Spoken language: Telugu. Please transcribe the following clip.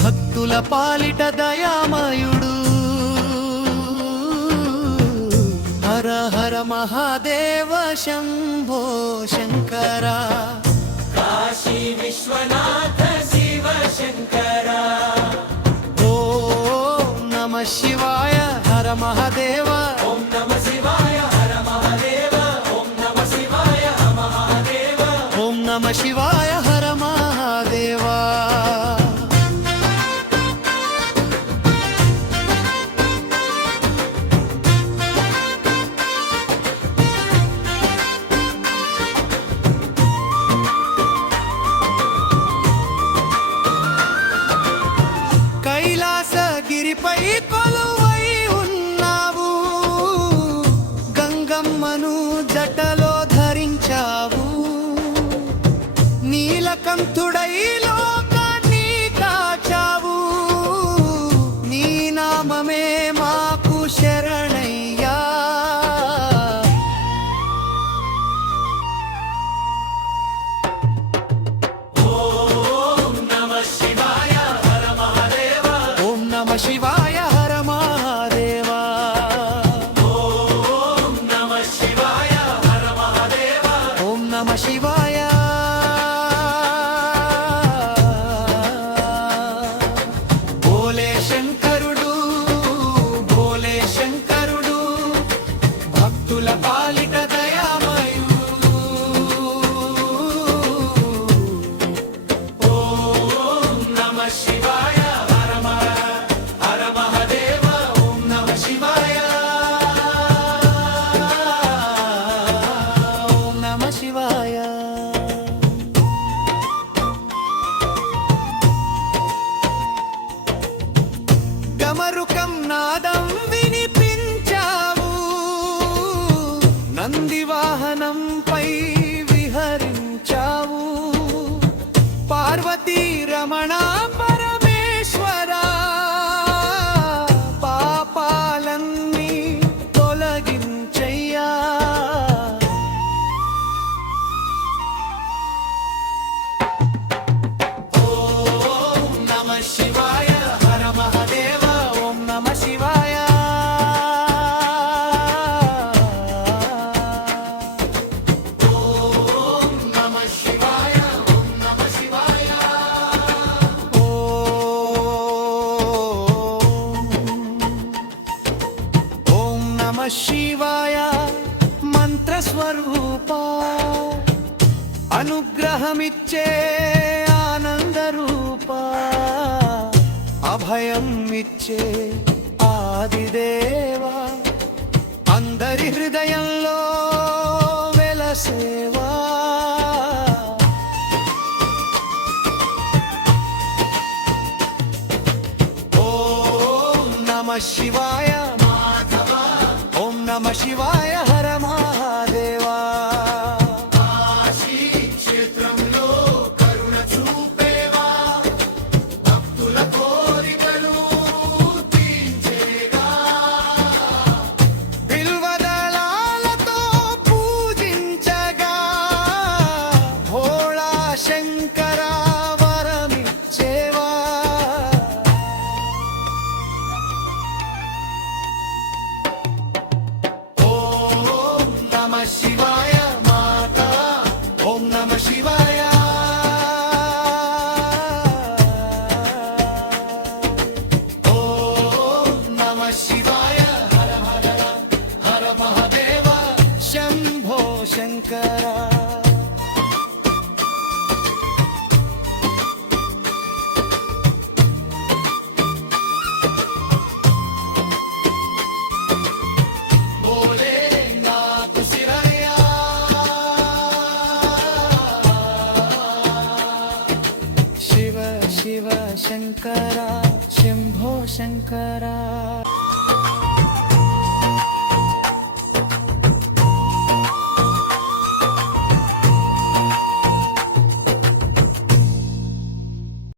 భక్తుల పాలిట దయామయుడు హర హర మహాదేవ శంభో శంకర కాశీ విశ్వనాథ శివ శంకర ఓం నమః శివాయ హర మహాదేవ ఓం నమః శివాయ హర మహాదేవ ఓం నమః శివాయ హర మహాదేవ ఓం నమః శివాయ హర మహాదేవ కైలాసగిరిపై కొలువై ఉన్నావు గంగమ్మను జటలో ధరించావు నీలకంఠుడై లోకాన్ని కాచావు నీ నామమే మాకు శరణయ్యా ఓం నమః శివాయ హర మహాదేవ ఓం నమః శివాయ హర మహాదేవ ఓం నమః శివాయ హర మహాదేవ ఓం నమః శివాయ భోలే శంకరుడు భోలే శంకరుడు భక్తుల పాలిట దయామయుడు ఓం నమః శివాయ హర మహాదేవ ఓం నమః శివాయ ఓం నమః శివాయ గమరుకం నాదం వినిపించావు నంది వాహనంపై విహరించావు పార్వతీ రమణ పరమేశ్వర పాపాలన్నీ తొలగించయ్యా ఓం నమః శివాయ హర మహాదేవ ఓం నమః శివాయ ఓం నమః శివాయ ఓం నమః శివాయ ఓం నమః శివాయ మంత్రస్వరూప అనుగ్రహమిచ్చే ఆనందరూప అభయం ఇచ్చే ఆదిదేవా అందరి హృదయంలో వెలసేవా ఓం నమః శివాయ మాధవ ఓం నమః శివాయ హర మహాదేవా కాశీ క్షేత్రంలో కరుణ చూపేవా భక్తుల కోరికలు తీర్చేగా బిల్వదళాలతో పూజించగా భోళా శంకర వరమిచ్చేవా ఓం నమః శివాయ మాతా ఓం నమః శివాయ ఓం నమః శివాయ హర హర మహాదేవ శంభో శంకర భోలే నాథ్ శిరయ్యా శివ శివ శంకర శంభో శంకర